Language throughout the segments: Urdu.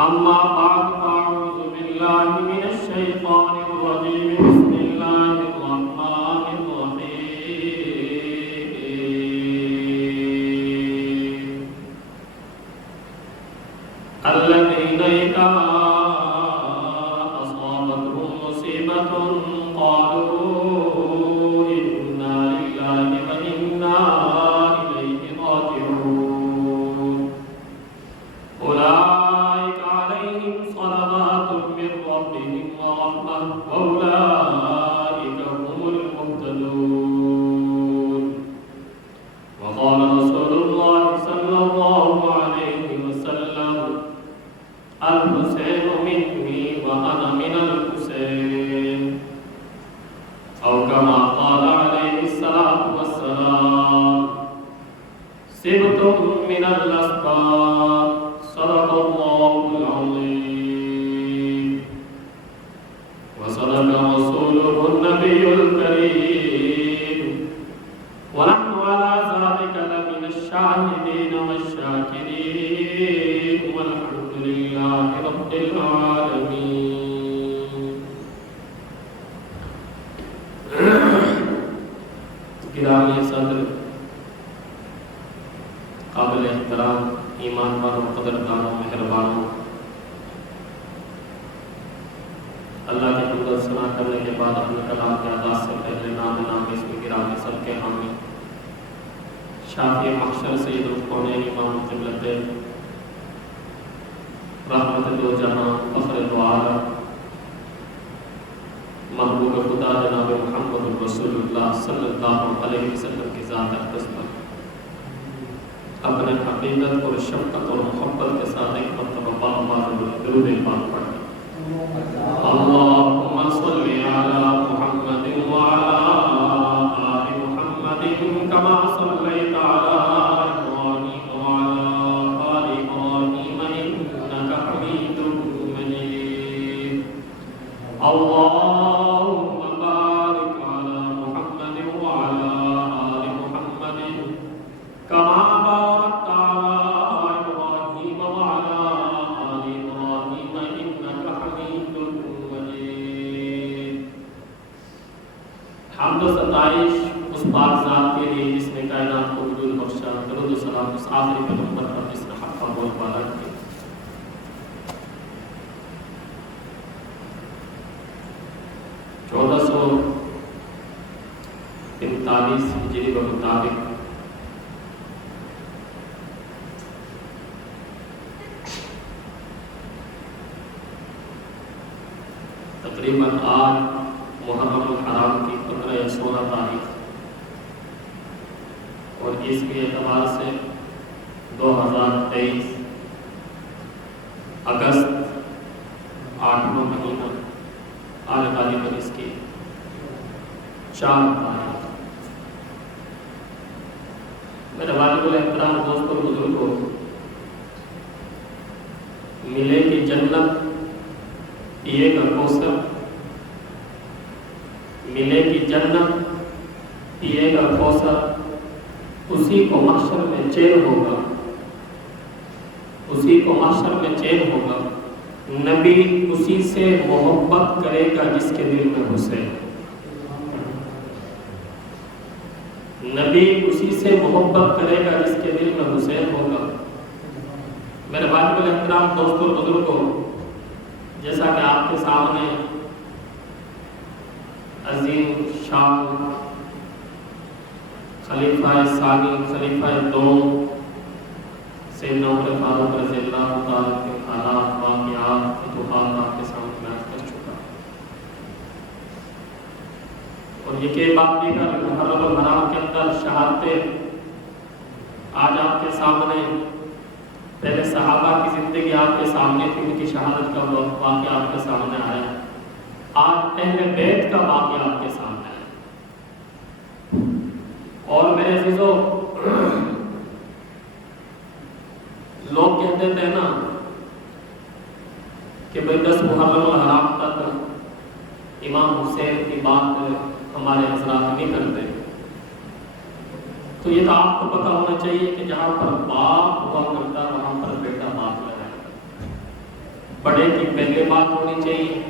أما بعد فأعوذ بالله من الشيطان الرجيم بسم الله الرحمن الرحيم الذين إذا أصابتهم مصيبة قالوا إنا لله وإنا إليه راجعون أولئك عليهم صلوات من ربهم ورحمة وأولئك هم المهتدون وقال رسول الله صلى الله عليه وسلم الحسين مني وأنا من الحسين أو كما قال عليه الصلاة والسلام سبتم من الأسباط صدق الله العظيم وصدق رسوله النبي الكريم ونحن على ذلك لمن الشاهدين والشاكرين والحمد لله رب العالمين. گرامی صدر قابل احترام ایمان والوں قدردانوں مہربانوں، اللہ کی حمد و ثنا کرنے کے بعد اپنے کلام کے آغاز سے پہلے نام اس میں گرامی سب کے حامی شافی محشر سید الکونین امام قبلتین رحمت دو جہاں فخر دو عالم محبوب خدا جناب محمد رسول اللہ صلی اللہ علیہ وسلم کی ذات اقدس پر اپنے حقیقت اور شفقت اور محبت کے ساتھ ایک مرتبہ درود پاک پڑھیں. اللہم صلی علی محمد وعلی آل محمد کما صلیت علی ابراہیم وعلی آل ابراہیم انک حمید مجید. اللہم بارک علی محمد وعلی آل محمد کما حمد و ستائش اس پاک ذات کے لیے جس نے کائنات کو وجود بخشا. درود و سلام اس آخری پیغمبر پر جس نے حق کا بول بالا کیا. 1443 ہجری کے مطابق تقریباً آج محرم الحرام کی 15 یا 16 تاریخ اور اس کے اعتبار سے 2023 اگست 8واں مہینہ آج غالباً اس کی 4 تاریخ. میرے واجب الاحترام دوست اور بزرگوں، ملے گی جنت پیے گا کوثر، ملے گی جنت پیے گا کوثر، اسی کو محشر میں چین ہوگا، اسی کو محشر میں چین ہوگا. نبی اسی سے محبت کرے گا جس کے دل میں حسین، نبی اسی سے محبت کرے گا جس کے دل میں حسین ہوگا. میرے واجب الاحترام دوستوں اور بزرگوں، جیسا کہ آپ کے سامنے عظیم شان خلیفہ ثانی خلیفہ دوم سیدنا عمر فاروق رضی اللہ تعالیٰ کے حالات واقعات فتوحات آپ کے سامنے بیان کر چکا. اور یہ کہ بات بھی کر محرم الحرام کے اندر شہادتیں آج آپ کے سامنے، پہلے صحابہ کی زندگی آپ کے سامنے تھی، ان کی شہادت کا واقعہ آپ کے سامنے آیا. آج اہل بیت کا واقعہ آپ کے سامنے آیا. اور میرے عزیزوں، لوگ کہتے تھے نا کہ بھئی 10 محرم الحرام تک امام حسین کی بات ہمارے حضرات نہیں کرتے. تو یہ تو آپ کو پتہ ہونا چاہیے کہ جہاں پر باپ ہوا کرتا وہاں پر بیٹا بات لگائے، بڑے کی پہلے بات ہونی چاہیے۔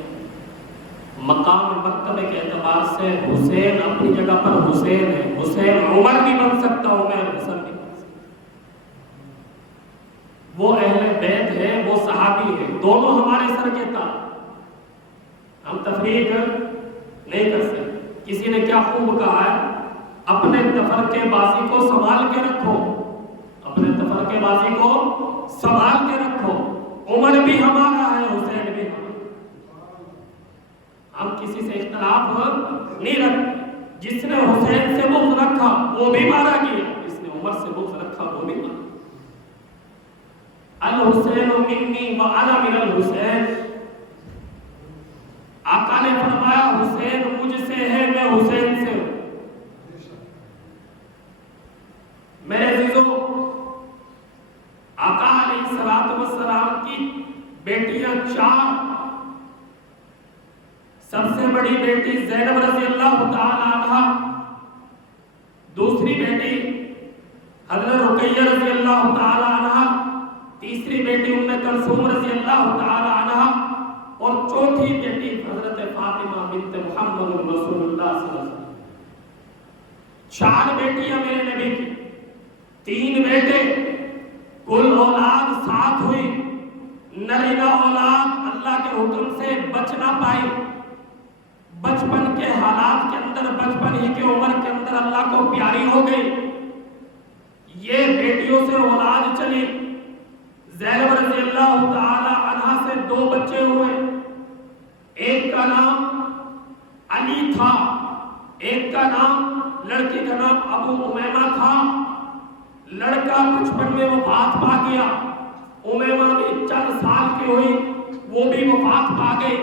مقام مرتبے کے اعتبار سے حسین اپنی جگہ پر حسین ہے، حسین عمر بھی بن سکتا، عمر حسن بھی بن سکتا، وہ اہل بیت ہے، وہ صحابی ہے، دونوں ہمارے سر کے تاج۔ ہم تفریق نہیں کر سکتے۔ کسی نے کیا خوب کہا ہے، اپنے تفرقے بازی کو سنبھال کے رکھو، اپنے تفرقے بازی کو سنبھال کے رکھو، عمر بھی ہمارا ہے، حسین بھی ہمارا۔ ہم کسی سے اختلاف نہیں رکھتے۔ جس نے حسین سے بغض رکھا وہ بھی مارا گیا، جس نے عمر سے بغض رکھا وہ بھی مارا۔ الحسین منی وانا من الحسین، آقا نے فرمایا حسین مجھ سے ہے، میں حسین سے ہوں۔ میرے عزیزو، آقا علیہ السلام کی بیٹیاں 4، سب سے بڑی بیٹی زینب رضی اللہ تعالی عنہ، دوسری بیٹی حضرت رقیہ رضی اللہ تعالی عنہ، تیسری بیٹی ام کلثوم رضی اللہ تعالی عنہ، اور چوتھی بیٹی حضرت فاطمہ بنت محمد رسول اللہ صلی اللہ علیہ وسلم۔ 4 بیٹیاں میرے نبی کی، 3 بیٹے، کل اولاد 7 ہوئی۔ نرینہ اولاد اللہ کے حکم سے بچ نہ پائی، بچپن کے حالات کے اندر، بچپن ہی کے عمر کے اندر اللہ کو پیاری ہو گئی۔ یہ بیٹیوں سے اولاد چلی۔ زینب رضی اللہ تعالی عنہ سے 2 بچے ہوئے، ایک کا نام علی تھا، ایک کا نام، لڑکی کا نام ابو امیمہ تھا۔ لڑکا بچپن میں وفات پا گیا، امیمہ بھی چند سال کی ہوئی، وہ بھی وفات پا گئی۔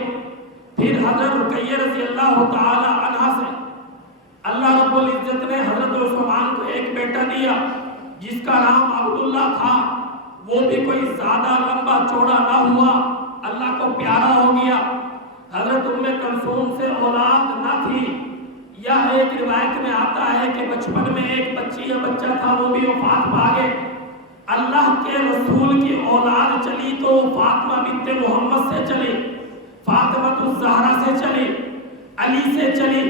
پھر حضرت رقیہ رضی اللہ تعالی عنہ سے اللہ رب العزت نے حضرت عثمان کو ایک بیٹا دیا جس کا نام عبداللہ تھا۔ وہ بھی کوئی زیادہ لمبا چوڑا نہ ہوا، اللہ کو پیارا ہو گیا۔ حضرت ام کلثوم سے اولاد نہ تھی، یا ایک روایت میں آتا ہے کہ بچپن میں ایک بچی یا بچہ تھا، وہ بھی وفات پا گئے۔ اللہ کے رسول کی اولاد چلی تو فاطمہ بنت محمد سے چلی، فاطمہ الزہرا سے چلی، علی سے چلی۔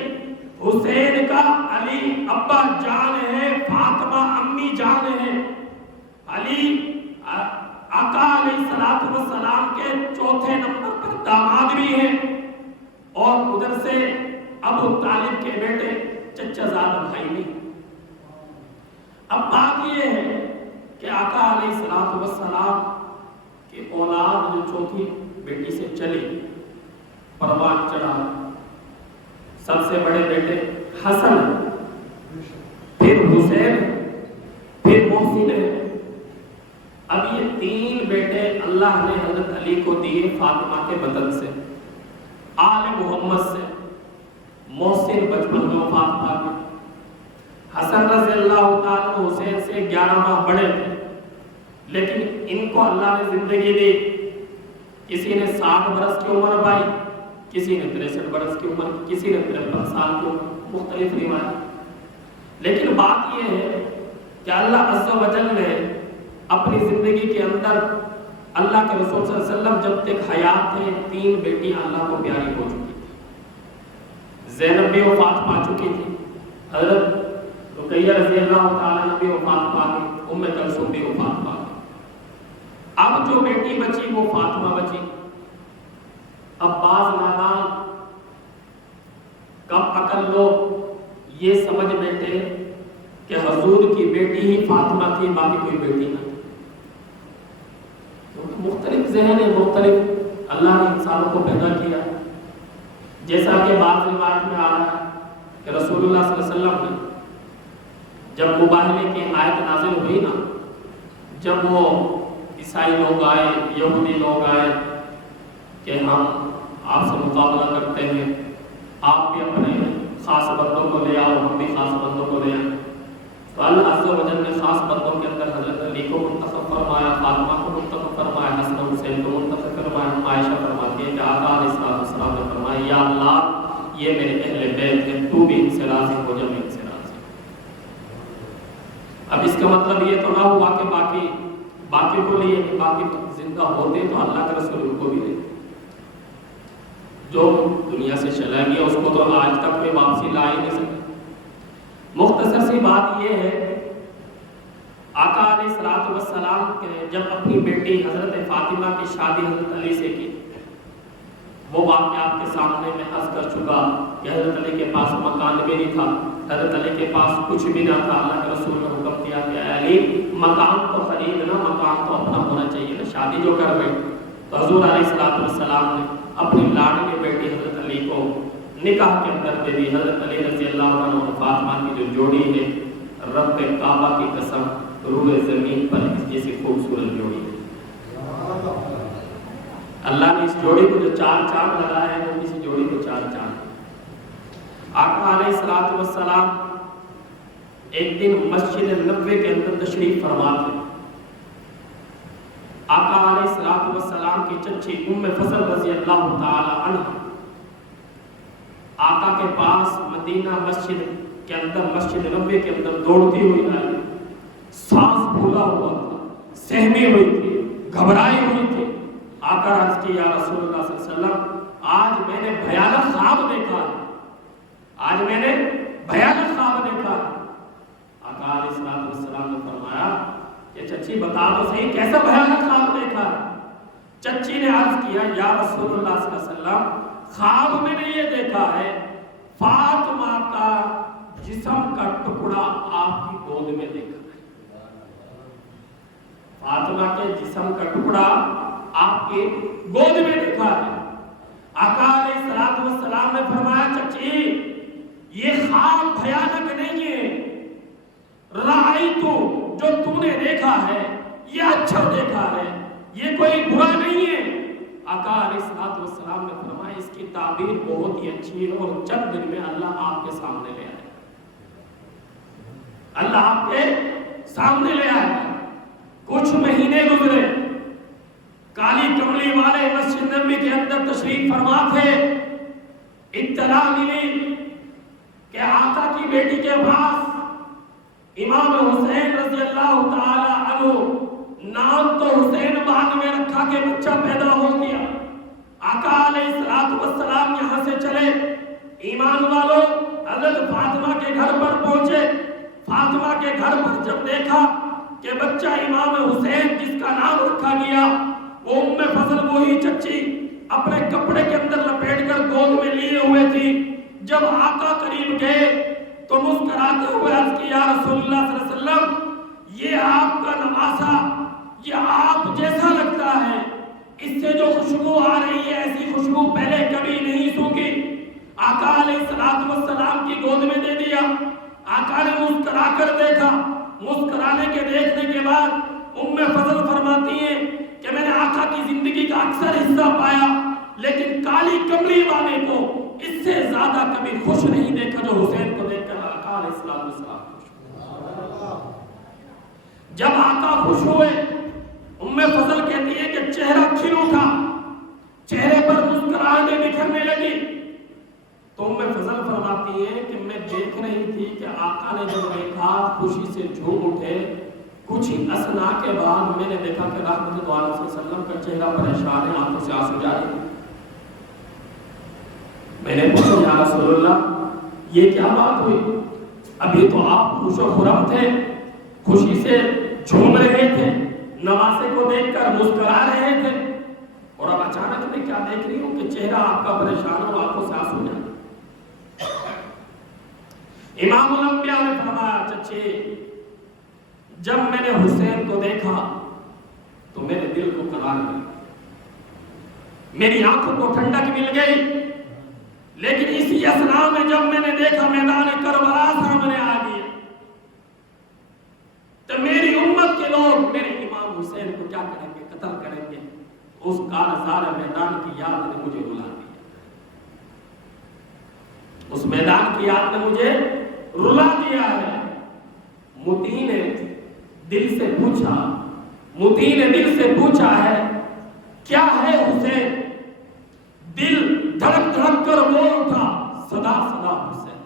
حسین کا علی ابا جان ہے، فاطمہ امی جان ہے۔ علی آقا علیہ السلام کے 4تھے نمبر پر داماد بھی ہیں، اور ادھر سے ابو طالب کے بیٹے چچا زاد بھائی بھی۔ اب بات یہ ہے کہ آقا علیہ السلام کی اولاد جو 4تھی بیٹی سے چلی، پروان چڑھا، سب سے بڑے بیٹے حسن، پھر حسین، پھر محسن ہے۔ اب یہ 3 بیٹے اللہ نے حضرت علی کو دیے فاطمہ کے بدن سے، آل محمد سے۔ محسن بچپن میں وفات پا گئے۔ حسن رضی اللہ تعالیٰ حسین سے 11 ماہ بڑے تھے، لیکن ان کو اللہ نے زندگی دی۔ کسی نے 60 برس کی عمر پائی، کسی نے 63 برس کی عمر، کسی نے 53 سال کی عمر، مختلف روایات۔ لیکن بات یہ ہے کہ اللہ عز و جل نے اپنی زندگی کے اندر، اللہ کے رسول صلی اللہ علیہ وسلم جب تک حیات تھے، 3 بیٹیاں اللہ کو پیاری ہو چکی تھی۔ زینب بھی وفات پا چکی تھی، حضرت رقیہ رضی اللہ تعالیٰ نے بھی وفات پا گئی، ام کلثوم بھی وفات پا گئی۔ اب جو بیٹی بچی وہ فاطمہ بچی۔ اب بعض نادان کم عقل لوگ یہ سمجھ بیٹھے کہ حضور کی بیٹی ہی فاطمہ تھی، باقی کوئی بیٹی نہ تھی۔ مختلف ذہن ہے، مختلف اللہ نے انسانوں کو پیدا کیا۔ جیسا کہ بعض روایت میں آ رہا ہے کہ رسول اللہ صلی اللہ علیہ وسلم نے جب مباہلے کی آیت نازل ہوئی نا، جب وہ عیسائی لوگ آئے، یہودی لوگ آئے کہ ہم آپ سے مقابلہ کرتے ہیں، آپ بھی اپنے خاص بندوں کو لے آؤ، ہم بھی خاص بندوں کو لے آئیں، تو اللہ عز و جل نے خاص بندوں کے اندر حضرت علی کو منتخب فرمایا، فاطمہ کو منتخب فرمایا، حسن حسین کو منتخب فرمایا۔ عائشہ فرماتی ہے کہ آقا علیہ السلام نے فرمایا، یا اللہ یہ میرے اہل بیت ہیں، تو بھی ان سے راضی ہو جا، میں ان سے راضی ہوں۔ اب اس کا مطلب یہ تو نہ ہوا کہ باقی کو لیے کہ باقی زندہ ہوتے تو اللہ کے رسول کو بھی لیتے. جو دنیا سے چلا گیا اس کو تو آج تک کوئی واپسی لا ہی نہیں سکتا. مختصر سی بات یہ ہے، آقا علیہ الصلوۃ والسلام کے جب اپنی بیٹی حضرت فاطمہ کی شادی حضرت علی سے کی، وہ واقعہ آپ کے سامنے میں عرض کر چکا کہ حضرت علی کے پاس مکان بھی نہیں تھا، حضرت علی کے پاس کچھ بھی نہ تھا. اللہ کے رسول نے حکم دیا کہ اے علی مکان تو خریدنا، مکان تو اپنا ہونا چاہیے نا، شادی جو کر گئے. تو حضور علیہ الصلوۃ والسلام نے اپنی لاڈلی بیٹی حضرت علی کو نکاح کے اندر دے دی. حضرت علی رضی اللہ عنہ اور فاطمہ کی جو جوڑی ہے، رب کعبہ کی قسم روئے زمین پر اس جیسی خوبصورت جوڑی ہے. اللہ نے اس جوڑی کو جو 4 چاند لگایا ہے وہ کسی جوڑی کو 4 چاند. آقا علیہ الصلوۃ والسلام ایک دن مسجد نبوی کے اندر تشریف فرما تھے. آقا علیہ الصلوۃ والسلام کی چچی ام فضل رضی اللہ تعالی عنہ آقا کے پاس مدینہ مسجد کے اندر، مسجد نبوی کے اندر دوڑتی ہوئی آئی. سانس پھولا ہوا تھا، سہمی ہوئی تھی، گھبرائی ہوئی تھی. آقا عرض کی یا رسول اللہ صلی اللہ علیہ وسلم آج میں نے بھیانک خواب دیکھا ہے، آج میں نے بھیانک خواب دیکھا ہے. آقا علیہ الصلوۃ والسلام نے فرمایا کہ چچی بتا تو صحیح کیسا بھیانک خواب دیکھا ہے. چچی نے عرض کیا یا رسول اللہ صلی اللہ علیہ وسلم خواب میں نے یہ دیکھا ہے فاطمہ کا جسم کا ٹکڑا آپ کی گود میں دیکھا ہے. فاطمہ کے جسم کا ٹکڑا آپ کے گود میں دیکھا ہے. آقا علیہ الصلوۃ والسلام نے فرمایا چچی یہ خواب بھیانک نہیں ہے، رأیتو جو تو نے دیکھا ہے یہ اچھا دیکھا ہے، یہ کوئی برا نہیں ہے. آقا علیہ الصلوۃ والسلام نے فرمایا اس کی تعبیر بہت ہی اچھی ہے اور چند دن میں اللہ آپ کے سامنے لے آئے، اللہ آپ کے سامنے لے آئے. کچھ مہینے گزرے، کالی کملی والے مسجد نبوی کے اندر تشریف فرما تھے. اطلاع ملی کہ آقا کی بیٹی کے پاس امام حسین رضی اللہ تعالی عنہ، نام تو حسین بعد میں رکھا کہ بچہ پیدا ہو گیا. آقا علیہ الصلوۃ والسلام یہاں سے چلے، ایمان والو حضرت فاطمہ کے گھر پر پہنچے. فاطمہ کے گھر پر جب دیکھا کہ بچہ امام حسین جس کا نام رکھا گیا وہ ام فضل وہی چچی اپنے کپڑے کے اندر لپیٹ کر گود میں لیے ہوئے تھی. جب آقا قریب گئے تو مسکراتے ہوئے عرض کی یا رسول اللہ صلی اللہ علیہ وسلم یہ آپ کا نواسا، یہ آپ جیسا لگتا ہے، اس سے جو خوشبو آ رہی ہے ایسی خوشبو پہلے کبھی نہیں سونگی. آقا علیہ الصلوۃ والسلام کی گود میں دے دیا. آقا نے مسکرا کر دیکھا. مسکرانے کے دیکھنے کے بعد ام فضل فرماتی ہیں کہ میں نے آقا کی زندگی کا اکثر حصہ پایا لیکن کالی کملی والے کو اس سے زیادہ کبھی خوش نہیں دیکھا جو حسین کو دیکھ کر آقا علیہ الصلوۃ والسلام خوش. جب آقا خوش ہوئے ام فضل کہتی ہے کہ چہرہ کھل اٹھا، چہرے پر مسکراہٹیں بکھرنے لگی. تو ام فضل فرماتی ہے کہ میں دیکھ رہی تھی کہ آقا نے جب دیکھا خوشی سے جھوم اٹھے. کچھ ہی اسنا کے بعد میں نے دیکھا کہ رحمت دو عالم صلی اللہ علیہ وسلم کا چہرہ پریشان ہے، آنکھوں سے آنسو جاری. میں نے پوچھا یا رسول اللہ یہ کیا بات ہوئی؟ ابھی تو آپ خوش و خرم تھے، خوشی سے جھوم رہے تھے، نواسے کو دیکھ کر مسکرا رہے تھے، اور اب اچانک میں کیا دیکھ رہی ہوں کہ چہرہ آپ کا پریشان ہو، آنکھوں سے آنسو جاری. امام الانبیاء نے فرمایا چچے جب میں نے حسین کو دیکھا تو میرے دل کو قرار ملا، میری آنکھوں کو ٹھنڈک مل گئی. لیکن اسی اسنا میں جب میں نے دیکھا میدان کربلا سامنے آ گیا تو میری امت کے لوگ میرے امام حسین کو کیا کریں گے؟ قتل کریں گے. اس کارزار میدان کی یاد نے مجھے رلا دیا، اس میدان کی یاد نے مجھے رلا دیا ہے. متی نے دل سے پوچھا، متی نے دل سے پوچھا ہے کیا ہے حسین؟ دل دھڑک دھڑک کر بول اٹھا صدا صدا حسین،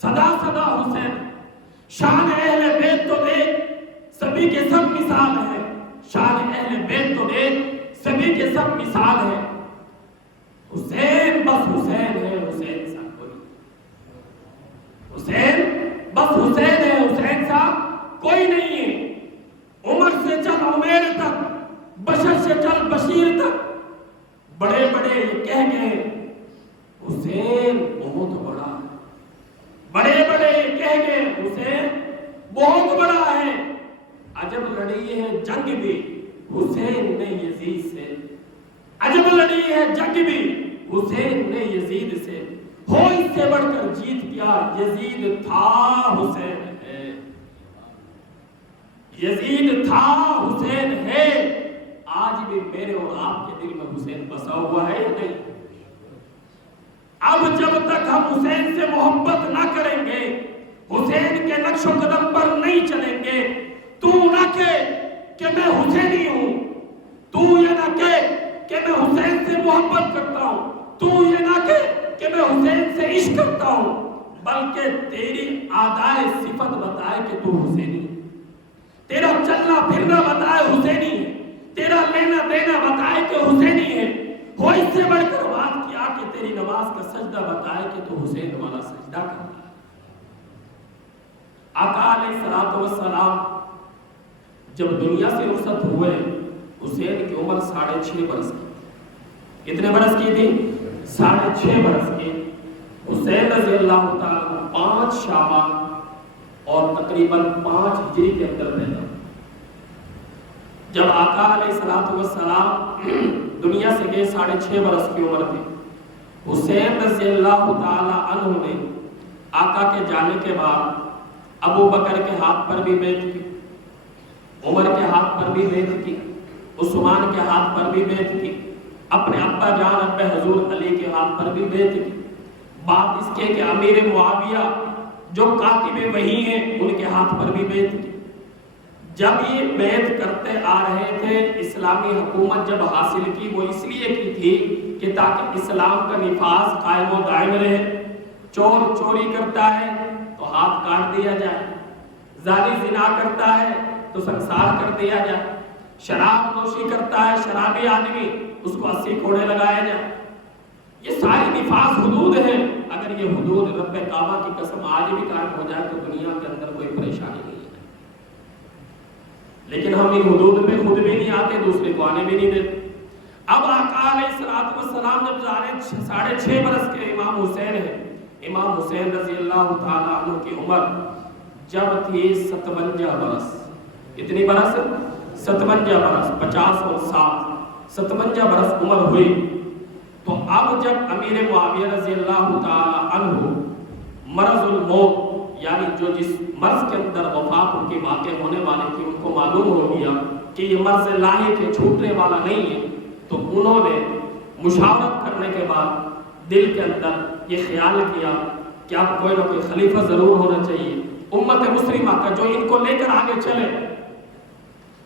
صدا صدا حسین. شان اہل بیت سبھی کے سب مثال ہیں. شان اہل بیت تو دیکھ سبھی کے سب مثال ہیں. حسین بس حسین ہے، حسین سا کوئی. حسین بس حسین ہے، حسین سا کوئی نہیں ہے. عمر سے چل عمیر تک، بشر سے چل بشیر تک، بڑے بڑے یہ کہہ گئے حسین بہت بڑا ہے. بڑے بڑے یہ کہہ گئے حسین بہت بڑا ہے. عجب لڑی ہے جنگ بھی حسین نے یزید سے. عجب لڑی ہے جنگ بھی حسین نے یزید سے. ہو اس سے بڑھ کر جیت کیا، یزید تھا حسین ہے. یزید تھا حسین ہے. آج بھی میرے اور آپ کے دل میں حسین بسا ہوا ہے یا نہیں؟ اب جب تک ہم حسین سے محبت نہ کریں گے، حسین کے نقش و قدم پر نہیں چلیں گے، تو نہ کہ میں حسینی ہوں، تو یہ نہ کہ میں حسین سے محبت کرتا ہوں، تو یہ نہ کہ میں حسین سے عشق کرتا ہوں، بلکہ تیری ادائے صفت بتائے کہ تو حسینی ہے، تیرا چلنا پھرنا بتائے حسینی ہے، تیرا لینا دینا بتائے کہ حسینی ہے. ہو اس سے بڑھ کر بات کیا کہ تیری نماز کا سجدہ بتائے کہ تو حسین والا سجدہ کرتا ہے. آقا علیہ الصلوۃ والسلام جب دنیا سے رخصت ہوئے، حسین کی عمر 6.5 برس کی. کتنے برس کی تھی؟ 6.5 برس کی. حسین رضی اللہ تعالیٰ 5 شعبان اور تقریباً 5 ہجری کے اندر پیدا. جب آقا علیہ الصلوۃ والسلام دنیا سے گئے 6.5 برس کی عمر تھی. حسین رضی اللہ تعالیٰ عنہ نے آقا کے جانے کے بعد ابو بکر کے ہاتھ پر بھی بیعت کی، عمر کے ہاتھ پر بھی بیعت کی، عثمان کے ہاتھ پر بھی بیعت کی، اپنے ابا جان ابا حضور علی کے ہاتھ پر بھی بیعت کی. بات اس کے کہ امیر معاویہ جو کاتب وحی ہیں ان کے ہاتھ پر بھی بیعت کی. جب یہ بیعت کرتے آ رہے تھے، اسلامی حکومت جب حاصل کی وہ اس لیے کی تھی کہ تاکہ اسلام کا نفاذ قائم و دائم رہے. چور چوری کرتا ہے تو ہاتھ کاٹ دیا جائے، زانی زنا کرتا ہے تو سنسار کر دیا جائے، شراب نوشی کرتا ہے شرابی آدمی اس کو 80 کوڑے لگایا جائے. یہ ساری نفاذ حدود ہیں. اگر یہ حدود رب کعبہ کی قسم آج بھی قائم ہو جائے تو دنیا کے اندر کوئی پریشانی نہیں ہے. لیکن ہم ان حدود میں خود بھی نہیں آتے، دوسرے کو آنے بھی نہیں دیتے. اب آقا علیہ الصلوۃ والسلام جب 6.5 برس کے امام حسین ہیں، امام حسین رضی اللہ تعالیٰ عنہ کی عمر جب تھی 57 برس. کتنی برس؟ 57 برس. 50 اور 7 57 برس عمر ہوئی. تو اب جب امیر معاویہ رضی اللہ تعالیٰ عنہ مرض الموت، یعنی جو جس مرض کے اندر وفات ان کی واقع ہونے والی تھی، ان کو معلوم ہو گیا کہ یہ مرض لاحق ہے، چھوٹنے والا نہیں ہے، تو انہوں نے مشاورت کرنے کے بعد دل کے اندر یہ خیال کیا کہ اب کوئی نہ کوئی خلیفہ ضرور ہونا چاہیے امت مسلمہ کا جو ان کو لے کر آگے چلے.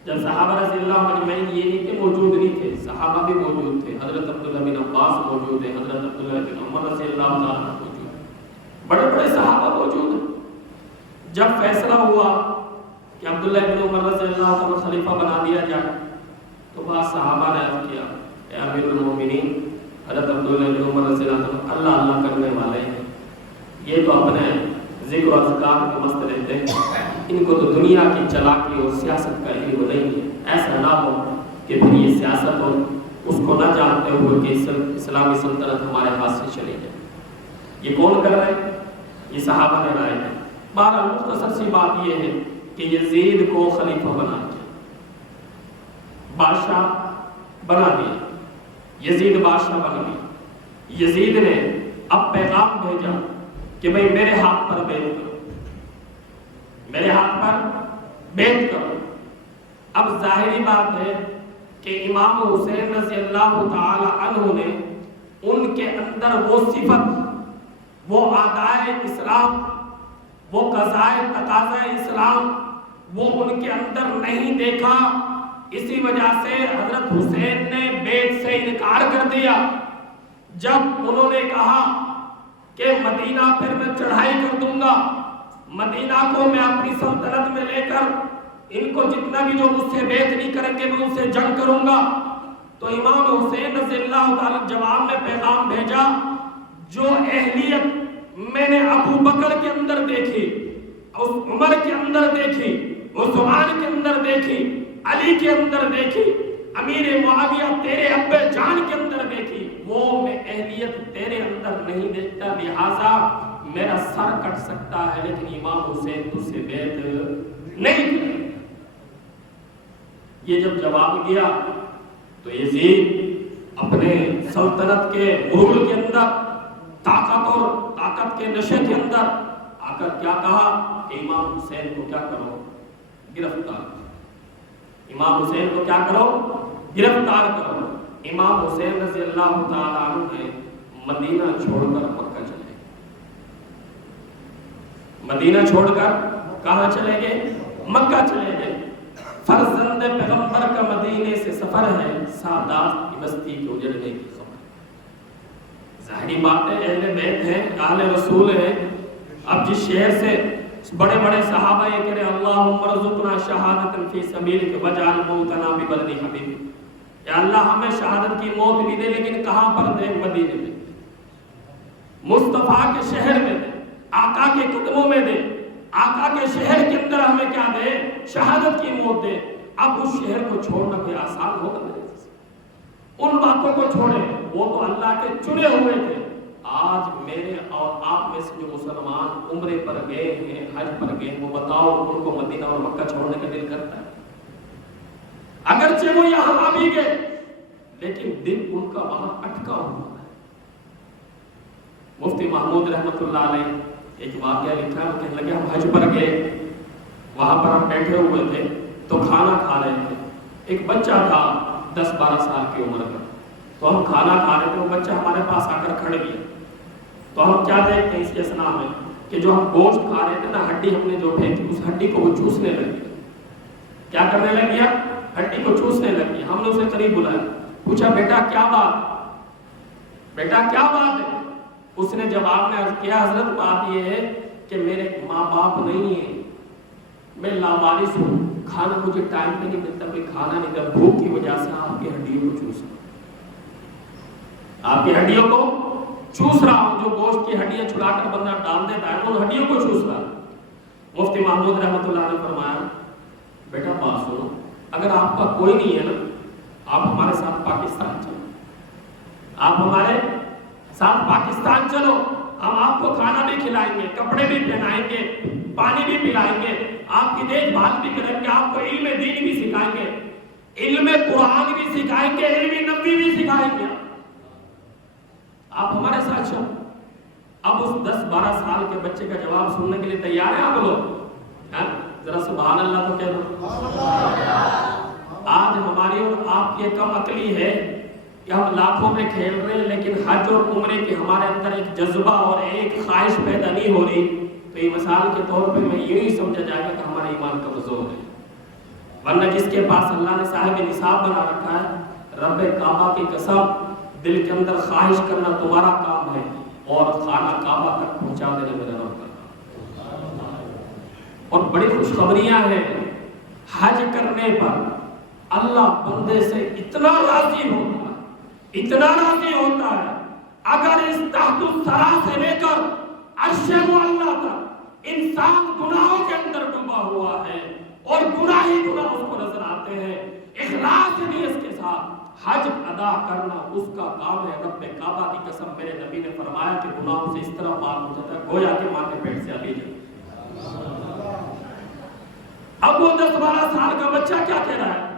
جب صحابہ رضی اللہ اجمعین یہ نہیں کہ موجود نہیں تھے، صحابہ بھی موجود تھے. حضرت عبداللہ بن عباس موجود ہیں، حضرت عبداللہ بن عمر رضی اللہ تعالیٰ موجود ہیں، بڑے بڑے صحابہ موجود ہیں. جب فیصلہ ہوا کہ عبداللہ بن عمر رضی اللہ تعالیٰ خلیفہ بنا دیا جائے تو بعض صحابہ نے عرض کیا اے امیر المومنین، حضرت عبداللہ بن عمر رضی اللہ تعالیٰ اللہ اللہ کرنے والے ہیں، یہ تو اپنے ذکر و اذکار کو مست رہتے ہیں، ان کو تو دنیا کی چلاکی اور سیاست کا علم نہیں ہے. ایسا نہ ہو کہ پھر یہ سیاست اور اس کو نہ جانتے ہوئے کہ اسلامی سلطنت ہمارے ہاتھ سے چلی جائے. یہ کون کر رہے ہیں؟ یہ صحابہ نے رائے ہے. بہرحال مختصر سی بات یہ ہے کہ یزید کو خلیفہ بنا دیا، بادشاہ بنا دیا. یزید بادشاہ بن گیا. یزید نے اب پیغام بھیجا کہ بھئی میرے ہاتھ پر بیعت کرو، میرے ہاتھ پر بیعت کرو. اب ظاہری بات ہے کہ امام حسین رضی اللہ تعالی عنہ نے ان کے اندر وہ صفت، وہ آدائے اسلام، وہ قضائے تقاضۂ اسلام وہ ان کے اندر نہیں دیکھا. اسی وجہ سے حضرت حسین نے بیعت سے انکار کر دیا. جب انہوں نے کہا کہ مدینہ پھر میں چڑھائی کر دوں گا، مدینہ کو میں اپنی سلطنت میں لے کر ان کو جتنا بھی جو مجھ سے بیعت نہیں کریں گے میں ان سے جنگ کروں گا۔ تو امام حسین رضی اللہ تعالی جواب میں پیغام بھیجا، جو اہلیت میں نے ابو بکر کے اندر دیکھی، عمر کے اندر دیکھی، عثمان کے اندر دیکھی، علی کے اندر دیکھی، امیر معاویہ تیرے ابے جان کے اندر دیکھی، وہ میں اہلیت تیرے اندر نہیں دیکھتا، لہٰذا میرا سر کٹ سکتا ہے لیکن امام حسین تجھ سے بیعت نہیں کرے۔ یہ جب جواب دیا تو یزید اپنے سلطنت کے غرور کے اندر، طاقت کے نشے کے اندر آ کر کیا کہا کہ امام حسین کو کیا کرو، گرفتار کرو۔ امام حسین کو کیا کرو، گرفتار کرو۔ امام حسین رضی اللہ تعالیٰ عنہ نے مدینہ چھوڑ کر مکہ چلے گئے۔ مدینہ چھوڑ کر کہاں چلے گئے؟ مکہ چلے گئے۔ فرزند پیغمبر کا مدینے سے سفر ہے، سادات کی بستی کے اجڑنے کی خبر۔ ظاہری بات ہے، اہل بیت ہیں، اہل رسول ہیں۔ اب جس شہر سے بڑے بڑے صحابہ یہ کہہ رہے اللہم ارزقنا شہادت فی سبیلک واجعل موتنا ببلد حبیبک، یا اللہ ہمیں شہادت کی موت بھی دے لیکن کہاں پر دے؟ مدینے میں، مصطفیٰ کے شہر میں دے، آقا کے قدموں میں دے، آقا کے شہر کے اندر ہمیں کیا دے؟ شہادت کی موت دے۔ اب اس شہر کو چھوڑنا کوئی آسان ہوگا میرے سے؟ ان باتوں کو چھوڑے، وہ تو اللہ کے چنے ہوئے تھے۔ آج میرے اور آپ میں سے جو مسلمان عمرے پر گئے ہیں، حج پر گئے ہیں، وہ بتاؤ ان کو مدینہ اور مکہ چھوڑنے کا دل کرتا ہے؟ اگرچہ وہ یہاں آ بھی گئے لیکن دل ان کا وہاں اٹکا ہوا ہے۔ مفتی محمود رحمت اللہ علیہ ایک واقعہ لکھا، وہ کہنے لگے ہم حج پر گئے، وہاں پر ہم بیٹھے ہوئے تھے تو کھانا کھا رہے تھے، ایک بچہ تھا 10-12 سال کی عمر کا، تو ہم کھانا کھا رہے تھے، وہ بچہ ہمارے پاس آ کر کھڑ گیا، تو ہم کیا دیکھتے ہیں اس کے اسنا میں کہ جو ہم گوشت کھا رہے تھے نا، ہڈی ہم نے جو پھینکی اس ہڈی کو وہ چوسنے لگ گیا۔ کیا کرنے لگ گیا؟ ہڈی کو چوسنے لگ گیا۔ ہم نے اسے قریب بلایا، پوچھا بیٹا کیا بات، بیٹا کیا بات ہے؟ اس نے جواب میں عرض کیا حضرت بات یہ ہے کہ میرے ماں باپ نہیں ہیں، میں لاوارث ہوں، کھانا مجھے ٹائم پہ نہیں ملتا، کوئی کھانا نہیں ملتا، بھوک کی وجہ سے آپ کی ہڈیوں کو چوس رہا ہوں، آپ کی ہڈیوں کو چوس رہا ہوں، جو گوشت کی ہڈیاں چھڑا کر بندہ ڈال دیتا ہے ان ہڈیوں کو چوس رہا۔ مفتی محمود رحمت اللہ نے فرمایا بیٹا بات سنو، اگر آپ کا کوئی نہیں ہے نا، آپ ہمارے ساتھ پاکستان چلو، آپ ہمارے ساتھ پاکستان چلو، ہم آپ کو کھانا بھی کھلائیں گے، کپڑے بھی پہنائیں گے، پانی بھی پلائیں گے، آپ کی دیکھ بھال بھی کریں گے، آپ کو علم دین بھی سکھائیں گے، علم قرآن بھی سکھائیں گے، علم نبی بھی سکھائیں گے، آپ ہمارے ساتھ چلو۔ اب اس 10-12 سال کے بچے کا جواب سننے کے لیے تیار ہیں آپ لوگ؟ ذرا سبحان اللہ تو کہہ دو۔ آج ہماری اور آپ کی کم عقلی ہے کہ ہم لاکھوں میں کھیل رہے ہیں لیکن حج اور عمرے کے ہمارے اندر ایک جذبہ اور ایک خواہش پیدا نہیں ہو رہی، تو یہ مثال کے طور پہ میں یوں ہی سمجھا جائے گا کہ ہمارا ایمان کمزور ہے۔ ورنہ جس کے پاس اللہ نے صاحب نصاب بنا رکھا ہے، رب کعبہ کی قسم، دل کے اندر خواہش کرنا تمہارا کام ہے اور خانہ کعبہ تک پہنچا دینا میرا رب کا کام۔ اور بڑی خوشخبریاں ہیں، حج کرنے پر اللہ بندے سے اتنا راضی ہوتا ہے، اتنا راضی ہوتا ہے، اگر اس تحت الثری سے لے کر عرش معلی تک انسان گناہوں کے اندر ڈوبا ہوا ہے اور گناہ ہی گناہ اس کو نظر آتے ہیں، اخلاص نہیں اس کے ساتھ حج ادا کرنا اس کا کام ہے۔ رب کعبہ کی قسم میرے نبی نے فرمایا کہ گناہوں سے اس طرح پاک ہو جاتا ہے گویا کہ ماں کے پیٹ سے ابھی جائے۔ اب وہ 10-12 سال کا بچہ کیا کہہ رہا ہے؟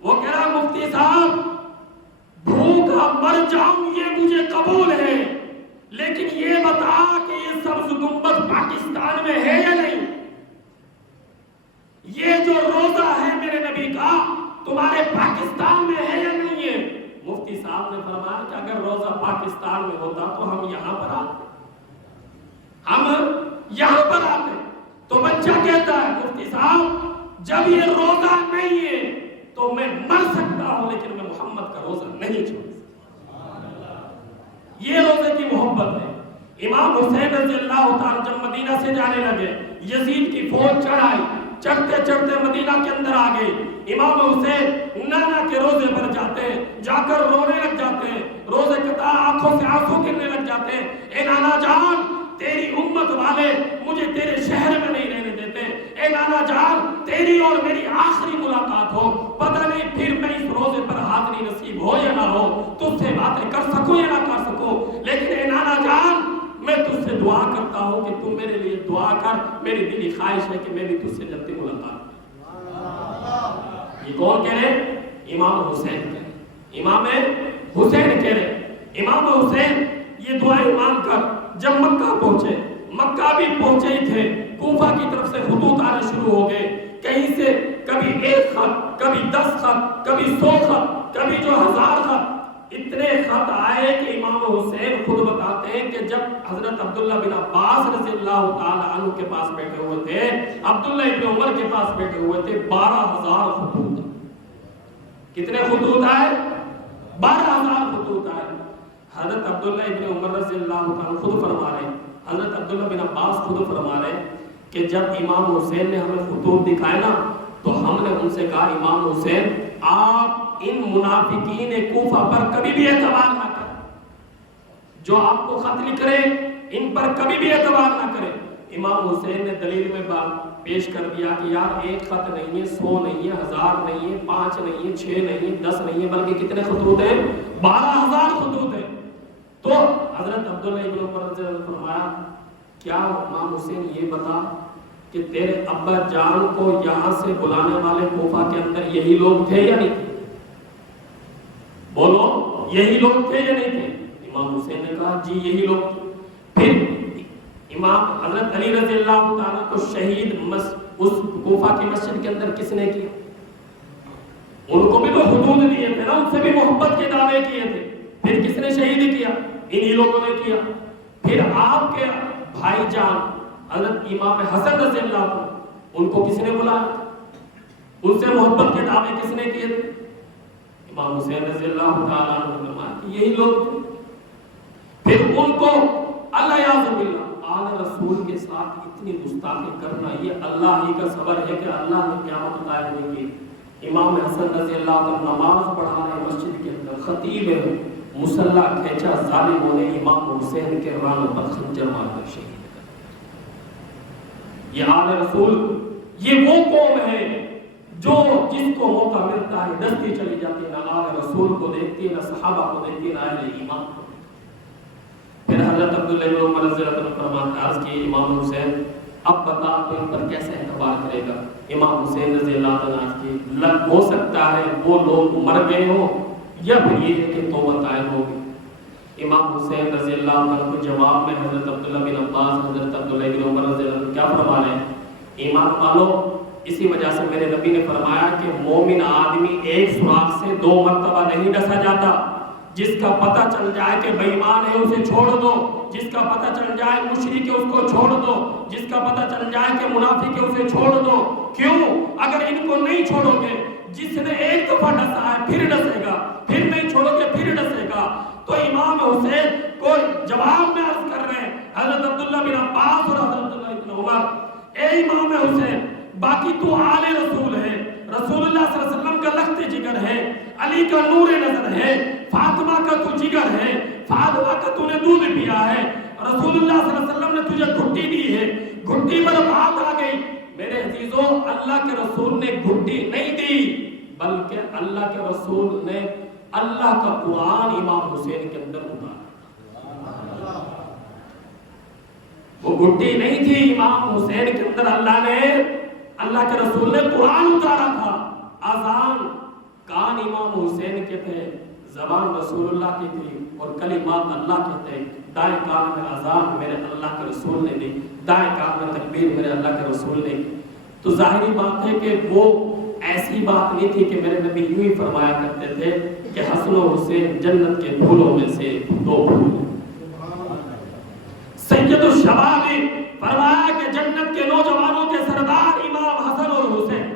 وہ کہہ رہا ہے مفتی صاحب بھوکا مر جاؤں یہ مجھے قبول ہے، لیکن یہ بتا کہ یہ سبز گنبد پاکستان میں ہے یا نہیں؟ یہ جو روزہ ہے میرے نبی کا تمہارے پاکستان میں ہے یا نہیں ہے؟ مفتی صاحب نے فرمایا کہ اگر روزہ پاکستان میں ہوتا تو ہم یہاں پر آتے، ہم یہاں پر آتے۔ تو بچہ کہتا ہے مفتی صاحب جب یہ روزہ نہیں ہے تو میں مر سکتا ہوں لیکن میں محمد کا روزہ نہیں چھوڑ سکتا۔ یہ روزے کی محبت ہے۔ امام حسین رضی اللہ تعالی جب مدینہ سے جانے لگے، یزید کی فوج چڑھ آئی، چڑھتے چڑھتے مدینہ کے اندر آ گئے. امام حسین نانا کے روزے پر جاتے ہیں, جا کر رونے لگ جاتے ہیں, روزے قطع آنکھوں سے آنسو گرنے لگ جاتے ہیں. اے نانا جان, تیری امت والے مجھے تیرے شہر میں نہیں رہنے دیتے. اے نانا جان, تیری اور میری آخری ملاقات ہو, پتہ نہیں پھر میں اس روزے پر حاضری نصیب ہو یا نہ ہو, تجھ سے باتیں کر سکوں یا نہ کر سکوں, لیکن اے نانا جان میں تجھ سے دعا کرتا ہوں کہ تم میرے لیے دعا کر. میری دلی خواہش ہے کہ میں بھی تجھ سے جلدی ملاقات. یہ کون کہہ رہے؟ امام حسین کہہ رہے, امام حسین کہہ رہے. امام حسین یہ دعائیں مانگ کر جب مکہ پہنچے, مکہ بھی پہنچے ہی تھے, کوفہ کی طرف سے خطوط آنا شروع ہو گئے. کہیں سے کبھی 1 خط, کبھی 10 خط, کبھی 100 خط, کبھی جو 1000 خط. اتنے خط آئے کہ امام حسین خود بتاتے ہیں کہ جب حضرت عبداللہ بن عباس رضی اللہ تعالی عنہ کے پاس بیٹھے ہوئے تھے, عبداللہ ابن عمر کے پاس بیٹھے ہوئے تھے, 12000 خطوط. کتنے خطوط آئے؟ 12000 خطوط آئے. حضرت عبداللہ ابن عمر رضی اللہ تعالی خود فرما رہے, حضرت عبداللہ بن عباس خود فرما رہے کہ جب امام حسین نے ہمیں خطوط دکھائے نا تو ہم نے ان سے کہا, امام حسین آپ ان منافقین کوفہ پر کبھی بھی اعتبار نہ کریں, جو آپ کو خط لکھ رہے ان پر کبھی بھی اعتبار نہ کریں. امام حسین نے دلیل میں بات پیش کر دیا کہ یار 1 خط نہیں ہے, 100 نہیں ہے, 1000 نہیں ہے, 5 نہیں ہے, 6 نہیں ہے, 10 نہیں ہے, بلکہ کتنے خطوط ہیں؟ 12000 خطوط ہیں. تو حضرت عبداللہ ابن عمر رضی اللہ عنہ نے فرمایا, کیا امام حسین یہ بتا کہ تیرے ابا جان کو یہاں سے بلانے والے کوفہ کے اندر یہی لوگ تھے یا نہیں تھے؟ بولو, یہی لوگ تھے یا نہیں تھے؟ امام حسین نے کہا جی یہی لوگ تھے. پھر امام حضرت علی رضی اللہ تعالیٰ کو شہید اس کوفہ کی مسجد کے اندر کس نے کیا؟ ان کو بھی تو خطوط دیے تھے نا, ان سے بھی محبت کے دعوے کیے تھے. پھر کس نے شہید کیا؟ انہی لوگوں نے کیا. پھر آپ کے بھائی جان حضرت امام حسن رضی اللہ عنہ, ان کو کس نے بلایا؟ ان سے محبت کے دعوے کس نے کیے تھے؟ امام حسین رضی اللہ تعالیٰ عنہ نے فرمایا کہ یہی لوگ تھے. پھر ان کو اللہ یعظ باللہ آل رسول کے ساتھ اتنی گستاخی کرنا, یہ اللہ ہی کا صبر ہے کہ اللہ نے قیامت قائم نہیں کی. امام حسن رضی اللہ عنہ نماز پڑھا رہے مسجد کے اندر, خطیب ہے, مسلح کھینچا, ظالموں نے امام حسین کے رانوں پر خنجر مار کر شہید کر. یہ آل رسول, یہ وہ قوم ہے جو جس کو موقع ملتا ہے دستی چلی جاتی ہے, نہ آل رسول کو دیکھتی ہے, نہ صحابہ کو دیکھتی ہے, نہ اہل ایمان کو. پھر حضرت عبداللہ بن عمر رضی اللہ عنہ فرماتے عرض کی امام حسین اب بتا تو ان پر کیسے اعتبار کرے گا؟ امام حسین رضی اللہ عنہ کی لگ ہو سکتا ہے وہ لوگ مر گئے ہوں یا پھر یہ ہے کہ توبہ طائب ہوگی. امام حسین رضی اللہ عنہ کو جواب میں حضرت عبداللہ بن عباس, حضرت عبداللہ بن عمر رضی اللہ عنہ کیا فرما رہے ہیں؟ ایمان والو, اسی وجہ سے میرے نبی نے فرمایا کہ مومن آدمی ایک سوراخ سے 2 مرتبہ نہیں ڈسا جاتا. جس کا پتہ چل جائے کہ بے ایمان ہے اسے چھوڑ دو, جس کا پتہ چل جائے مشرک ہے اس کو چھوڑ دو, جس کا پتہ چل جائے کہ منافق ہے اسے چھوڑ دو. کیوں؟ اگر ان کو نہیں چھوڑو گے, جس نے ایک دفعہ ڈسا ہے پھر ڈسے گا, پھر نہیں چھوڑو گے پھر ڈسے گا. تو امام حسین کو جواب میں عرض کر رہے ہیں حضرت عبداللہ بن عباس اور حضرت عبداللہ بن عمر, اے امام حسین باقی تو آل رسول ہے, رسول اللہ صلی اللہ علیہ وسلم کا لخت جگر ہے, علی کا نور نظر ہے, فاطمہ کا تو جگر ہے, فاطمہ کا تو نے دودھ پیا ہے, رسول اللہ صلی اللہ علیہ وسلم نے تجھے گھٹی دی ہے, گھٹی پر بات آ گئی. میرے عزیزوں, اللہ کے رسول نے گھٹی نہیں دی بلکہ اللہ کے رسول نے اللہ کا قرآن امام حسین کے اندر اتارا. وہ گھٹی نہیں تھی امام حسین کے اندر, اللہ کے رسول نے قرآن اتارا تھا. اذان کان امام حسین کے تھے, زبان رسول اللہ کی تھی, اور کلمات اللہ کے تھے. دائیں کان میں اذان میرے اللہ کے رسول نے دی, دائیں کان میں تکبیر میرے اللہ کے رسول نے کی. تو ظاہری بات ہے کہ وہ ایسی بات نہیں تھی کہ میرے نبی یوں ہی فرمایا کرتے تھے کہ حسن و حسین جنت کے پھولوں میں سے 2 پھول. سید الشباب فرمایا کہ جنت کے نوجوانوں کے سردار امام حسن اور حسین.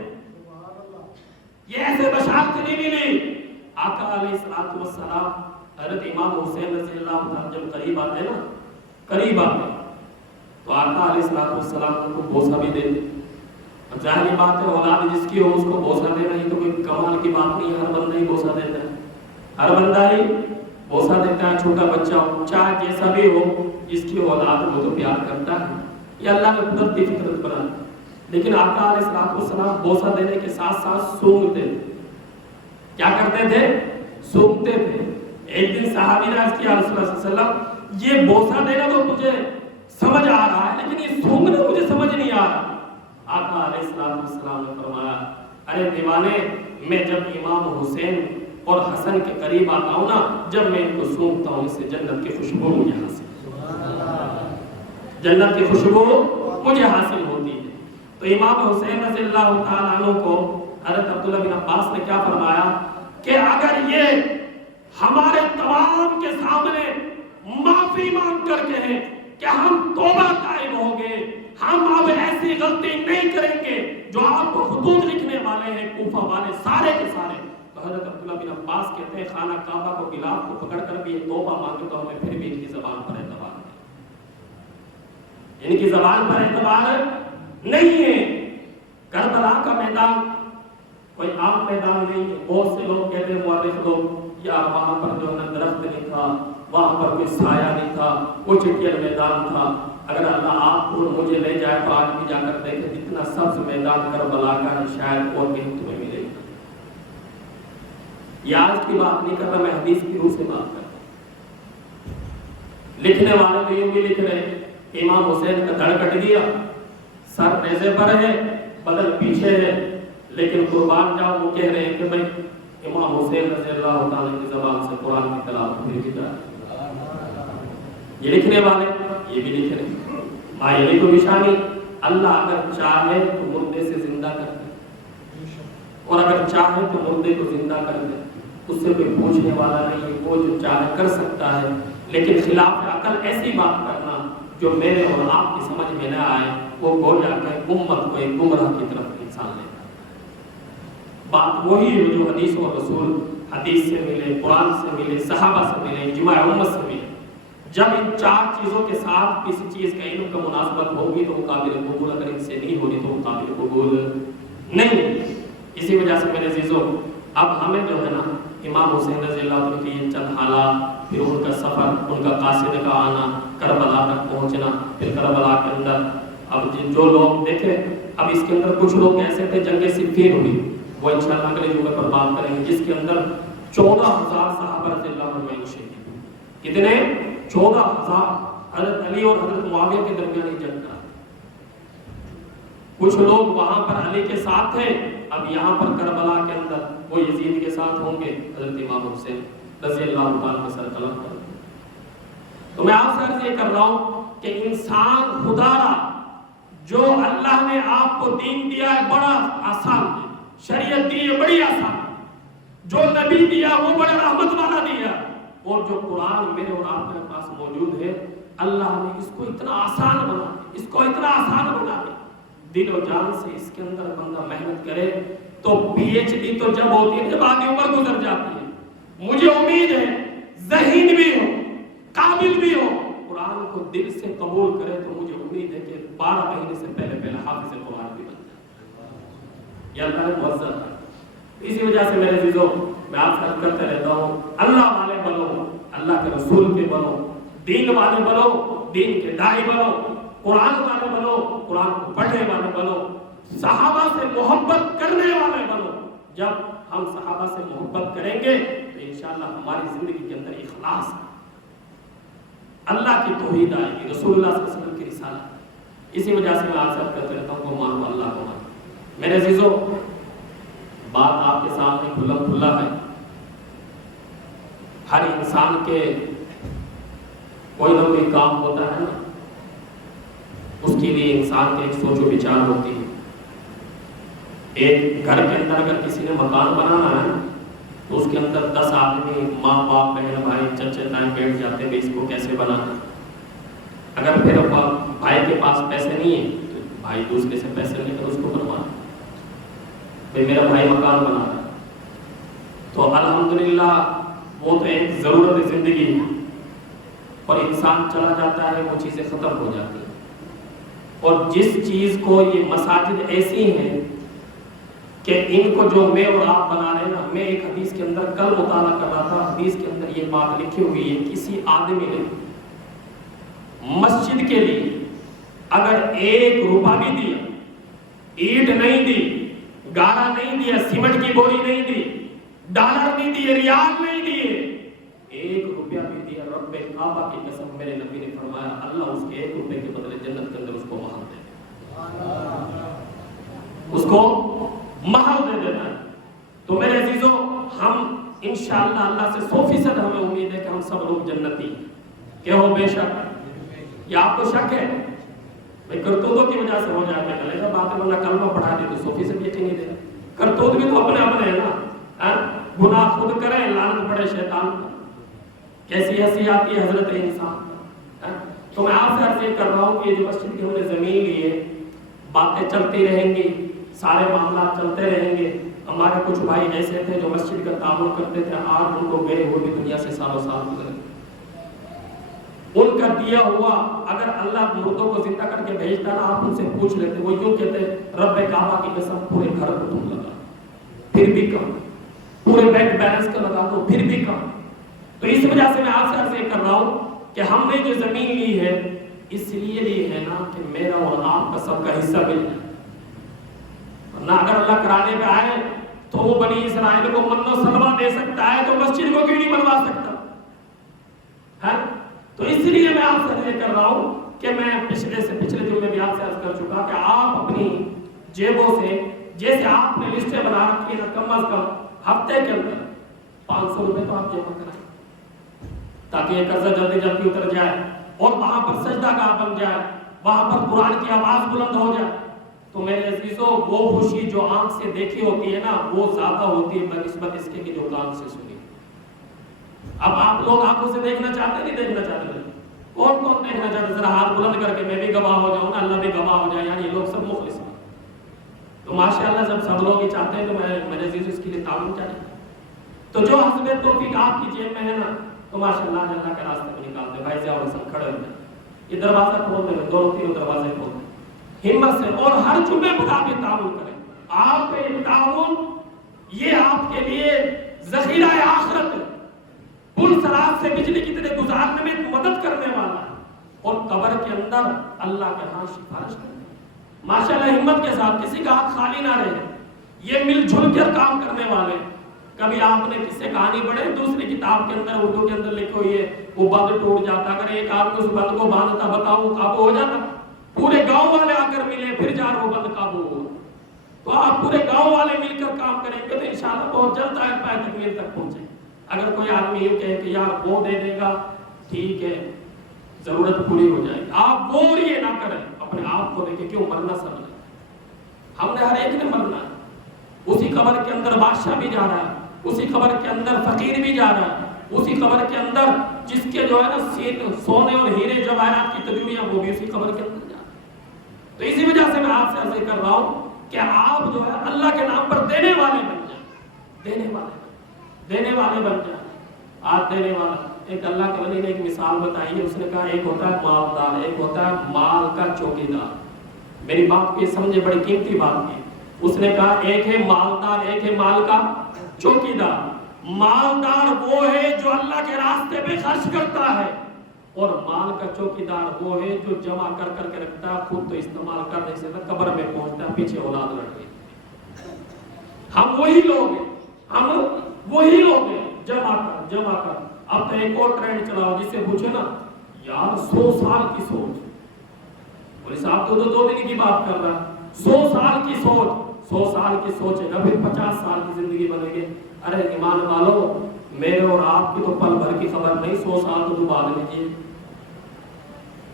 یہ ایسے بشارت نہیں ملی. آقا علیہ السلام حضرت امام حسین رضی اللہ عنہ جب قریب آتے نا, قریب آتے تو آقا علیہ السلام ان کو بوسہ بھی دیتے, ظاہری بات ہے اولاد جس کی ہو اس کو بوسہ دینا ہی تو کوئی کمال کی بات نہیں ہے، ہر بندہ ہی بوسہ دیتا ہے، ہر بندہ ہی بوسہ دیتا ہے، چھوٹا بچہ ہو چاہے جیسا بھی ہو، جس کی اولاد وہ تو پیار کرتا ہے، یہ اللہ نے قدرتی فطرت بنا دی۔ لیکن آقا علیہ السلام بوسہ دینے کے ساتھ ساتھ سونگتے تھے۔ کیا کرتے تھے؟ سونگتے تھے۔ ایک دن صحابی نے عرض کیا رسول اللہ صلی اللہ علیہ وسلم یہ بوسہ دینا تو مجھے سمجھ آ رہا ہے لیکن یہ سونگنا مجھے سمجھ نہیں آ رہا۔ آقا علیہ السلام نے فرمایا ارے دیوانے، میں جب امام حسین اور حسن کے قریب آتا ہوں نا، جب میں ان کو سونگتا ہوں اس سے جنت کی خوشبو مجھے حاصل، جنت کی خوشبو مجھے حاصل ہوتی ہے۔ تو امام حسین رضی اللہ تعالیٰ عنہ کو حضرت عبداللہ بن عباس نے کیا فرمایا کہ اگر یہ ہمارے تمام کے سامنے معافی مانگ کر کہیں کہ ہم توبہ طائب ہوں گے، ہم اب ایسی غلطی نہیں کریں گے جو آپ کو خطوط لکھنے والے ہیں کوفہ والے سارے کے سارے، تو حضرت عبداللہ بن عباس کہتے ہیں خانہ کعبہ کو غلاف کو پکڑ کر بھی یہ توبہ مانگے تو ہمیں پھر بھی ان کی زبان پر اعتبار نہیں، ان کی زبان پر اعتبار نہیں ہے۔ کربلا کا میدان کوئی عام میدان نہیں ہے، بہت سے لوگ کہتے ہیں مورخ لوگ یا وہاں پر جو ہے درخت نہیں تھا، وہاں پر کوئی سایہ نہیں تھا، وہ چٹیل میدان تھا۔ اگر اللہ آپ کو مجھے لے جائے تو آج بھی جا کر دیکھیں جتنا سبز میدان کربلا کا ہے شاید اور کہیں تمہیں ملے گا۔ یہ آج کی بات نہیں کر رہا، میں حدیث کی روح سے بات کر رہا ہوں۔ لکھنے والے تو یہ بھی لکھ رہے ہیں امام حسین کا دھڑ کٹ گیا، سر نیزے پر ہے، بدن پیچھے ہے، لیکن قربان جاؤ وہ کہہ رہے ہیں کہ بھائی امام حسین رضی اللہ تعالیٰ کی زبان سے قرآن کی تلاوت ہوئی کی جائے۔ یہ لکھنے والے یہ بھی لکھ رہے ہیں مائلی کو نشانی، اللہ اگر چاہے تو مردے سے زندہ کر دے اور اگر چاہے تو مردے کو زندہ کر دے، اس سے کوئی پوچھنے والا نہیں ہے، وہ جو چاہے کر سکتا ہے۔ لیکن خلاف عقل ایسی بات کرنا جو میرے اور آپ کی سمجھ میں نہ آئے، وہ گویا کہ امت کو ایک گمراہ کی طرف انسان لے جاتا ہے۔ بات وہی ہے جو حدیث اور رسول، حدیث سے ملے، قرآن سے ملے، صحابہ سے ملے، اجماع امت سے ملے۔ جب ان چار چیزوں کے ساتھ کسی چیز کا علم کا مناسبت ہوگی تو وہ قابل قبول، اگر ان سے نہیں ہوگی تو وہ قابل قبول نہیں۔ اسی وجہ سے میرے عزیزوں اب ہمیں جو ہے نا امام حسین رضی اللہ عنہ کی یہ چند حالات، پھر ان کا سفر، ان کا قاصد کا آنا، کربلا تک پہنچنا، پھر کربلا کے اندر اب جو لوگ دیکھیں اب اس کے اندر کچھ لوگ ایسے تھے جنگ صفین ہوئی، وہ انشاءاللہ اگلے جمعے پر بات کریں گے، جس کے اندر 14,000 صحابہ رضی اللہ عنہ شہید ہوئے۔ کتنے؟ 14,000۔ حضرت علی اور حضرت معاویہ کے درمیان جنگ تھا۔ کچھ لوگ وہاں پر علی کے ساتھ تھے، اب یہاں پر کربلا کے اندر وہ یزید کے ساتھ ہوں گے، حضرت امام حسین رضی اللہ عنہ کا سر قلم کر۔ تو میں آپ سے عرض یہ کر رہا ہوں کہ انسان خدا را جو اللہ نے آپ کو دین دیا ہے بڑا آسان ہے، شریعت دی ہے بڑی آسان، جو نبی دیا وہ بڑا رحمت والا دیا، اور جو قرآن میرے اور آپ کے پاس موجود ہے اللہ نے اس کو اتنا آسان بنا دیا، اس کو اتنا آسان بنا دیا۔ دل و جان سے اس کے اندر بندہ محنت کرے تو پی ایچ ڈی تو جب ہوتی ہے جب آدھی عمر گزر جاتی ہے۔ مجھے امید ہے ذہین بھی ہو، قابل بھی ہو، قرآن کو دل سے قبول کرے تو مجھے امید ہے کہ 12 مہینے سے پہلے حافظ قرآن بھی بن جائے۔ یہ اللہ نے معزز ہے۔ اسی وجہ سے میرے عزیزوں میں آپ سے عرض کرتے رہتا ہوں، اللہ والے بنو، اللہ کے رسول کے بنو، دین والے بنو، دین کے داعی بنو، قرآن والے بنو، قرآن کو پڑھنے والے بنو، صحابہ سے محبت کرنے والے بنو۔ جب ہم صحابہ سے محبت کریں گے تو انشاءاللہ ہماری زندگی کے اندر اخلاص ہے، اللہ کی توحید آئے گی، رسول اللہ صلی اللہ علیہ وسلم کی رسالت۔ اسی وجہ سے میں آپ سے عرض کرتے رہتا ہوں کہ مانو اللہ کو مانو۔ میرے عزیزوں بات آپ کے سامنے کھلا کھلا ہے، ہر انسان کے کوئی نہ کوئی کام ہوتا ہے نا، اس کے لیے انسان کے ایک سوچ و بچار ہوتی ہے۔ ایک گھر کے اندر اگر کسی نے مکان بنانا ہے تو اس کے اندر 10 آدمی ماں باپ بہن بھائی چچے تائیں بیٹھ جاتے ہیں اس کو کیسے بنانا۔ اگر پھر بھائی کے پاس پیسے نہیں ہیں تو بھائی دوسرے سے پیسے لے کر اس کو بنوانا، بھائی میرا بھائی مکان بنا رہا ہے تو الحمدللہ وہ تو ایک ضرورت زندگی ہے، اور انسان چلا جاتا ہے وہ چیزیں ختم ہو جاتی ہیں۔ اور جس چیز کو یہ مساجد ایسی ہیں کہ ان کو جو میں اور آپ بنا رہے ہیں نا، میں ایک حدیث کے اندر کل مطالعہ کر رہا تھا، حدیث کے اندر یہ بات لکھی ہوئی ہے، کسی آدمی نے مسجد کے لیے اگر 1 روپیہ بھی دیا، اینٹ نہیں دی، گارا نہیں دیا، سیمنٹ کی بوری نہیں دی، ڈالر نہیں دیے، ریال نہیں دیے، 1 روپیہ بھی دیا، رب کعبہ کی قسم میرے نبی نے فرمایا اللہ اس کے 1 روپے کے بدلے جنت کے اندر اس کو مہر دے دیتا، اس کو مہر دے دیتا ہے۔ تو میرے عزیزو، ہم انشاءاللہ اللہ سے 100% ہمیں امید ہے کہ ہم سب لوگ جنتی کہ ہو بے شک۔ یا آپ کو شک ہے بھائی کرتوتوں کی وجہ سے ہو جائے گا غلط بات ہے، ورنہ کلمہ پڑھا دے تو 100% یقین نہیں دے۔ کرتوت بھی تو اپنے ہیں نا، گناہ خود کریں لعنت پڑے شیطان پر، کیسی ہنسی آتی ہے حضرت انسان۔ تو میں آپ سے عرض یہ کر رہا ہوں کہ یہ جو مسجد کی ہم نے زمین لی ہے، باتیں چلتی رہیں گی، سارے معاملات چلتے رہیں گے۔ ہمارے کچھ بھائی ایسے تھے جو مسجد کا تعاون کرتے تھے، آج ان کو گئے ہوئے بھی دنیا سے سالوں سال گزرے۔ ان کا دیا ہوا اگر اللہ مردوں کو زندہ کر کے بھیجتا نا، آپ ان سے پوچھ لیتے، وہ یوں کہتے رب کعبہ کی قسم پورے گھر کو تم لگا پھر بھی کم، پورے بینک بیلنس کا لگا دو پھر بھی کم۔ تو اس وجہ سے میں آپ سے عرض یہ کر رہا ہوں کہ ہم نے جو زمین لی ہے اس لیے لی ہے نا کہ میرا اور آپ کا سب کا حصہ مل جائے، ورنہ اگر اللہ کرانے پہ آئے تو وہ بنی اسرائیل کو من و سلوہ دے سکتا ہے تو مسجد کو کیوں نہیں بنوا سکتا ہے؟ تو اس لیے میں آپ سے یہ کر رہا ہوں کہ میں پچھلے جمعے بھی آپ سے عرض کر چکا کہ آپ اپنی جیبوں سے جیسے آپ نے لسٹیں بنا رکھی ہے کم از کم ہفتے کے اندر 500 روپے تو آپ جمع کرائیں تاکہ یہ قرضہ جلدی جلدی اتر جائے اور وہاں پر سجدہ گاہ بن جائے، وہاں پر قرآن کی آواز بلند ہو جائے۔ تو میرے عزیزو، وہ خوشی جو آنکھ سے دیکھی ہوتی ہے نا، وہ زیادہ ہوتی ہے بنسبت اس کے کہ جو کان سے سنی۔ اب آپ لوگ آنکھوں سے دیکھنا چاہتے نہیں دیکھنا چاہتے؟ کون کون دیکھنا چاہتے؟ ذرا ہاتھ بلند کر کے میں بھی گواہ ہو جاؤں نا، اللہ بھی گواہ ہو جائے، یعنی یہ لوگ سب مخلص ہیں۔ تو ماشاءاللہ جب سب لوگ یہ چاہتے ہیں تو میرے عزیز اس کے لیے تعاون چاہیے۔ تو جو حسب توفیق آپ کی جیب میں ہے نا، تو ماشاءاللہ اللہ کے راستے میں نکال دے۔ بھائی ضیاء الحسن کھڑے ہو جائیں، یہ دروازہ کھول دیں، 2-3 دروازے کھول دیں ہمت سے، اور ہر جمعے پر آپ یہ تعاون کریں۔ آپ کا یہ تعاون یہ آپ کے لیے ذخیرہ آخرت ہے، پل سرات سے بجلی کی طرح گزارنے میں مدد کرنے والا ہے، اور قبر کے اندر اللہ کے ہاں سفارش کرنے والا۔ ماشاءاللہ ہمت کے ساتھ، کسی کا ہاتھ خالی نہ رہے، یہ مل جل کر کام کرنے والے۔ کبھی آپ نے کس سے کہانی پڑھے دوسری کتاب کے اندر اردو کے اندر لکھو یہ وہ بند ٹوٹ جاتا، اگر ایک آدمی اس بند کو باندھتا بتاؤ وہ قابو ہو جاتا؟ پورے گاؤں والے آ کر ملے پھر جا وہ بند قابو ہو۔ تو آپ پورے گاؤں والے مل کر کام کریں گے تو انشاءاللہ بہت جلد پائے تکمیل تک پہنچے۔ اگر کوئی آدمی یہ کہے کہ یار وہ دے دے گا ٹھیک ہے، ضرورت پوری ہو جائے گی، آپ وہ یہ نہ کریں، اپنے آپ کو دیکھیں کیوں مرنا سب نے، ہم نے ہر ایک نے مرنا ہے۔ اسی قبر کے اندر بادشاہ بھی جا رہا ہے، اسی قبر کے اندر فقیر بھی جا رہا ہے، اسی قبر کے اندر جس کے جو ہے نا سونے اور ہیرے جواہرات کی تجوریاں وہ بھی اسی قبر کے اندر جا رہا ہے۔ تو اسی وجہ سے میں آپ سے عرض کر رہا ہوں کہ آپ جو ہے اللہ کے نام پر دینے والے بن جائیں، دینے والے بن جائیں۔ آج دینے والا، ایک اللہ کے ولی نے ایک مثال بتائی ہے، اس نے کہا ایک ہوتا ہے مالدار، ایک ہوتا ہے مال کا چوکیدار۔ میری بات کو یہ سمجھے، بڑی قیمتی بات کی۔ اس نے کہا ایک ہے مالدار، ایک ہے مال کا چوکیدار۔ مالدار وہ ہے جو اللہ کے راستے پہ خرچ کرتا ہے، اور مال کا چوکیدار وہ ہے جو جمع کر کر کے رکھتا ہے، خود تو استعمال کرنے سے قبر میں پہنچتا ہے، پیچھے اولاد لڑ گئی۔ ہم وہی لوگ ہیں جمع کر۔ اب تو ایک اور ٹرینڈ چلاؤ جس سے پوچھے نا یار 100 سال کی سوچ، بولے صاحب تو 2 دن کی بات کر رہا ہے، 100 سال کی سوچ ہے نا، پھر 50 سال کی زندگی بنے گی۔ ارے ایمان والو، میرے اور آپ کی تو پل بھر کی خبر نہیں، 100 سال تو بعد میں جیے۔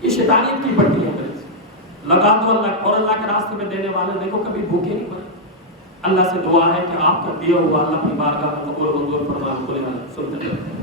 یہ شیطانیت کی پٹی ہے میرے سے لگا دو اللہ، اور اللہ کے راستے میں دینے والے دیکھو کبھی بھوکے نہیں مرے۔ اللہ سے دعا ہے کہ آپ کا دیا ہوا اللہ اپنی بارگاہ میں قبول منظور فرمائے۔ سنتے رہو۔